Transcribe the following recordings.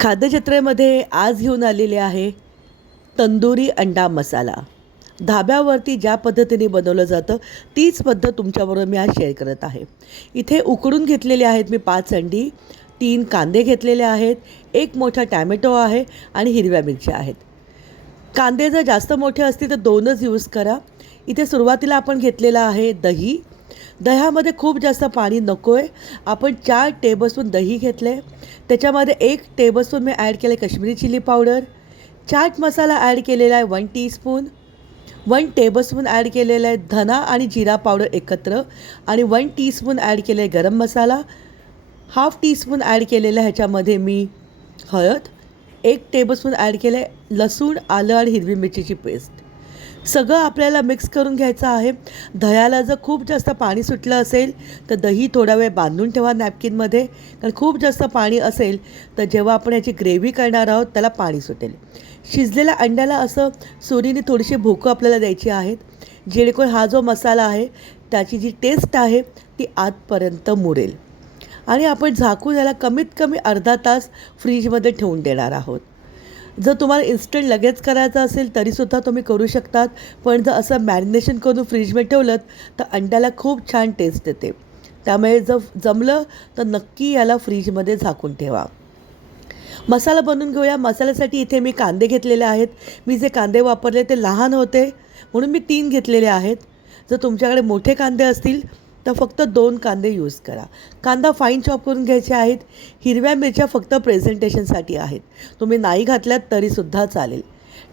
खाद्यजत्रेमध्ये आज घेऊन आलेले आहे तंदुरी अंडा मसाला. धाब्यावरती ज्या पद्धतीने बनवलं जातं तीच पद्धत तुमच्याबरोबर मी आज शेअर करत आहे. इथे उकडून घेतलेले आहेत मी पाच अंडी तीन कांदे घेतलेले आहेत एक मोठा टॅमॅटो आहे आणि हिरव्या मिरच्या आहेत. कांदे जर जास्त मोठे असतील तर दोनच यूज करा. इथे सुरुवातीला आपण घेतलेलं आहे दही दह्यामध्ये खूप जास्त पाणी नको आहे आपण चार टेबलस्पून दही घेतले. त्याच्यामध्ये एक टेबलस्पून मी ॲड केलं Kashmiri chili powder chaat masala add केलेला आहे one teaspoon one tablespoon add केलेला आहे धना आणि जिरा पावडर एकत्र. आणि वन टीस्पून ॲड केलं आहे गरम मसाला. हाफ टीस्पून ॲड केलेला आहे ह्याच्यामध्ये मी हळद. एक टेबलस्पून ॲड केलं आहे लसूण आलं आणि हिरवी मिरचीची पेस्ट सगळं आपल्याला मिक्स करून घ्यायचं आहे. दह्याला जर खूप जास्त पाणी सुटलं असेल तर दही थोडा वेळ बांधून ठेवा नॅपकिनमध्ये कारण खूप जास्त पाणी असेल तर जेव्हा आपण याची ग्रेव्ही करणार आहोत त्याला पाणी सुटेल. शिजलेल्या अंड्याला असं सुरीने थोडीशी भोकं आपल्याला द्यायची आहेत. जेणेकरून हा जो मसाला आहे त्याची जी टेस्ट आहे ती आतपर्यंत मुरेल. आणि आपण झाकून याला कमीत कमी अर्धा तास फ्रीजमध्ये ठेवून देणार आहोत. जर तुम्हाला इन्स्टंट लगेच करायचं असेल तरीसुद्धा तुम्ही करू शकतात. पण जर असं मॅरिनेशन करून फ्रीजमध्ये ठेवलं तर अंड्याला खूप छान टेस्ट येते. त्यामुळे जर जमलं तर नक्की याला फ्रीजमध्ये झाकून ठेवा. मसाला बनवून घेऊया. मसाल्यासाठी इथे मी कांदे घेतलेले आहेत. मी जे कांदे वापरले ते लहान होते. म्हणून मी तीन घेतलेले आहेत. जर तुमच्याकडे मोठे कांदे असतील तर फक्त दोन कांदे यूज करा. कांदा फाईन चॉप करून घ्यायचे आहेत. हिरव्या मिरच्या फक्त प्रेझेंटेशनसाठी आहेत. तुम्ही नाही घातल्यात तरीसुद्धा चालेल.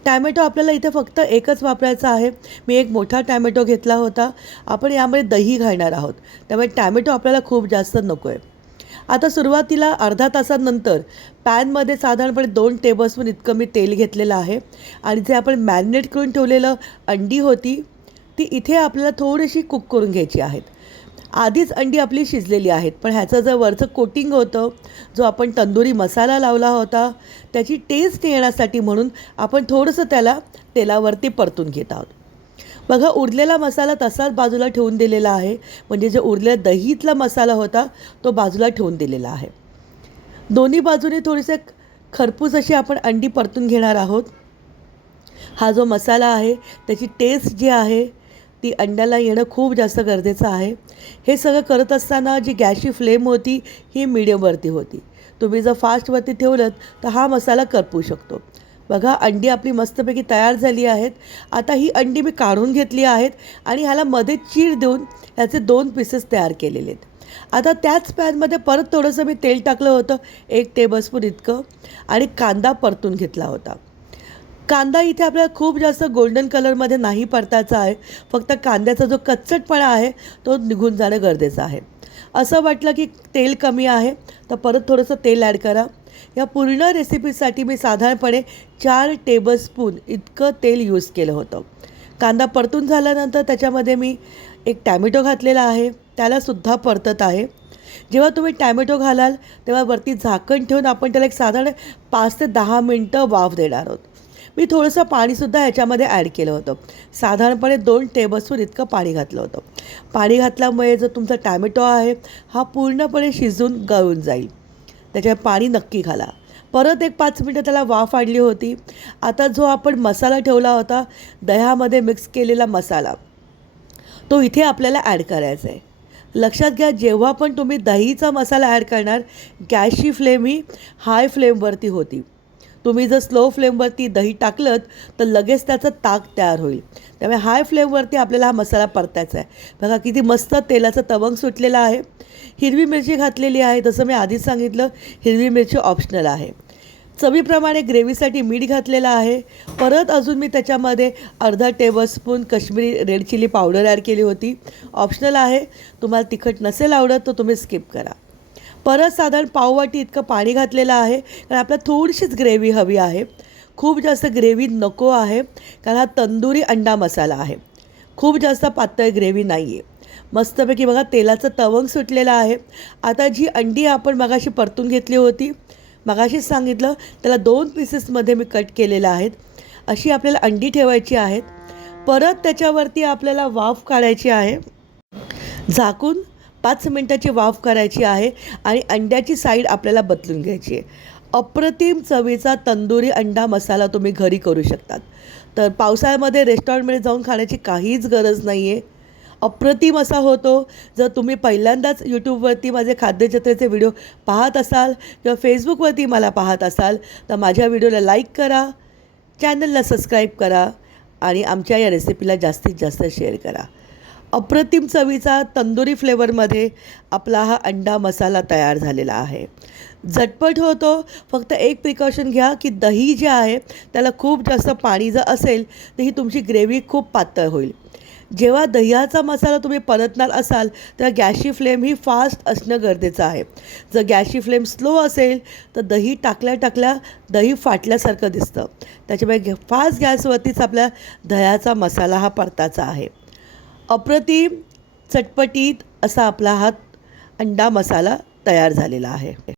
टॅमॅटो आपल्याला इथे फक्त एकच वापरायचा आहे. मी एक मोठा टॅमॅटो घेतला होता. आपण यामध्ये दही घालणार आहोत. त्यामुळे टॅमॅटो आपल्याला खूप जास्त नको आहे आता सुरुवातीला अर्धा तासानंतर पॅनमध्ये साधारणपणे दोन टेबलस्पून इतकं मी तेल घेतलेलं आहे. आणि जे आपण मॅरिनेट करून ठेवलेलं अंडी होती ती इथे आपल्याला थोडीशी कुक करून घ्यायची आहेत. आधीच अंडी आपली शिजलेली आहेत. पण ह्याचं जर वरचं कोटिंग होतं जो आपण तंदुरी मसाला लावला होता त्याची टेस्ट येण्यासाठी म्हणून आपण थोडंसं त्याला तेलावरती परतून घेत आहोत. बघा उरलेला मसाला तसाच बाजूला ठेवून दिलेला आहे. म्हणजे जे उरलेला दहीतला मसाला होता तो बाजूला ठेवून दिलेला आहे. दोन्ही बाजूने थोडेसे खरपूस अशी आपण अंडी परतून घेणार आहोत. हा जो मसाला आहे त्याची टेस्ट जी आहे ती अंड्याला येणं खूप जास्त गरजेचं आहे. हे सगळं करत असताना जी गॅसची फ्लेम होती ही मिडियमवरती होती. तुम्ही जर फास्टवरती ठेवलं तर हा मसाला करपू शकतो. बघा अंडी आपली मस्तपैकी तयार झाली आहेत. आता ही अंडी मी काढून घेतली आहेत आणि ह्याला मध्ये चीर देऊन ह्याचे दोन पीसेस तयार केलेले आहेत. आता त्याच पॅनमध्ये परत थोडंसं मी तेल टाकलं होतं एक टेबलस्पून इतकं आणि कांदा परतून घेतला होता. कांदा इथे आपल्याला खूप जास्त गोल्डन कलरमध्ये नाही परतायचा आहे. फक्त कांद्याचा जो कच्चटपणा आहे तो निघून जाणं गरजेचं आहे. असं वाटलं की तेल कमी आहे तर परत थोडंसं तेल ॲड करा. या पूर्ण रेसिपीसाठी मी साधारणपणे चार टेबलस्पून इतकं तेल यूज केलं होतं. कांदा परतून झाल्यानंतर त्याच्यामध्ये मी एक टॅमॅटो घातलेला आहे त्यालासुद्धा परतत आहे. जेव्हा तुम्ही टॅमॅटो घालाल तेव्हा वरती झाकण ठेवून आपण त्याला एक साधारण पाच ते दहा मिनटं वाफ देणार आहोत. मी थोडंसं पाणीसुद्धा ह्याच्यामध्ये ॲड केलं होतं. साधारणपणे दोन टेबलस्पून इतकं पाणी घातलं होतं. पाणी घातल्यामुळे जो तुमचा टॅमॅटो आहे हा पूर्णपणे शिजून गळून जाईल. त्याच्यात पाणी नक्की घाला. परत एक पाच मिनटं त्याला वाफ आणली होती. आता जो आपण मसाला ठेवला होता दह्यामध्ये मिक्स केलेला मसाला तो इथे आपल्याला ॲड करायचा आहे. लक्षात घ्या जेव्हा पण तुम्ही दहीचा मसाला ॲड करणार गॅसची फ्लेम ही हाय फ्लेमवरती होती. तुम्ही जर स्लो फ्लेमवरती दही टाकलं तर लगेच त्याचं ताक तयार होईल. त्यामुळे हाय फ्लेमवरती आपल्याला हा मसाला परतायचा आहे. बघा किती मस्त तेलाचं तवंग सुटलेलं आहे. हिरवी मिरची घातलेली आहे. जसं मी आधीच सांगितलं हिरवी मिरची ऑप्शनल आहे. चवीप्रमाणे ग्रेव्हीसाठी मीठ घातलेलं आहे. परत अजून मी त्याच्यामध्ये अर्धा tablespoon Kashmiri red chili powder add केली होती. ऑप्शनल आहे. तुम्हाला तिखट नसेल आवडत तर तुम्ही स्किप करा. परत साधारण पाववाटी इतकं पाणी घातलेलं आहे. कारण आपल्याला थोडीशीच ग्रेव्ही हवी आहे. खूप जास्त ग्रेव्ही नको आहे. कारण हा तंदुरी अंडा मसाला आहे. खूप जास्त पातळ ग्रेव्ही नाही आहे मस्तपैकी बघा तेलाचं तवंग सुटलेलं आहे. आता जी अंडी आपण मगाशी परतून घेतली होती मगाशीच सांगितलं त्याला दोन पीसेसमध्ये मी कट केलेलं आहेत. अशी आपल्याला अंडी ठेवायची आहेत. परत त्याच्यावरती आपल्याला वाफ काढायची आहे. झाकून पाच मिनटाची वाफ करायची आहे आणि अंड्याची साईड आपल्याला बदलून घ्यायची आहे. अप्रतिम चवीचा तंदुरी अंडा मसाला तुम्ही घरी करू शकतात. तर पावसाळ्यामध्ये रेस्टॉरंटमध्ये जाऊन खाण्याची काहीच गरज नाही आहे अप्रतिम असा होतो जर तुम्ही पहिल्यांदाच यूट्यूबवरती माझे खाद्यजत्रेचे व्हिडिओ पाहत असाल किंवा फेसबुकवरती मला पाहत असाल तर माझ्या व्हिडिओला लाईक करा चॅनलला सबस्क्राईब करा आणि आमच्या या रेसिपीला जास्तीत जास्त शेअर करा. अप्रतिम चवीचा तंदुरी फ्लेवरमध्ये आपला हा अंडा मसाला तयार झालेला आहे. झटपट होतो फक्त एक प्रिकॉशन घ्या की दही जे आहे त्याला खूप जास्त पाणी जर असेल तर ही तुमची ग्रेव्ही खूप पातळ होईल. जेव्हा दह्याचा मसाला तुम्ही परतणार असाल तर गॅसची फ्लेम ही फास्ट असणं गरजेचं आहे. जर गॅसची फ्लेम स्लो असेल तर दही टाकल्या टाकल्या दही फाटल्यासारखं दिसतं. त्याच्यामुळे फास्ट गॅसवरतीच आपल्या दह्याचा मसाला हा परताचा आहे. अप्रतिम चटपटीत असा आपला हा अंडा मसाला तयार झालेला आहे.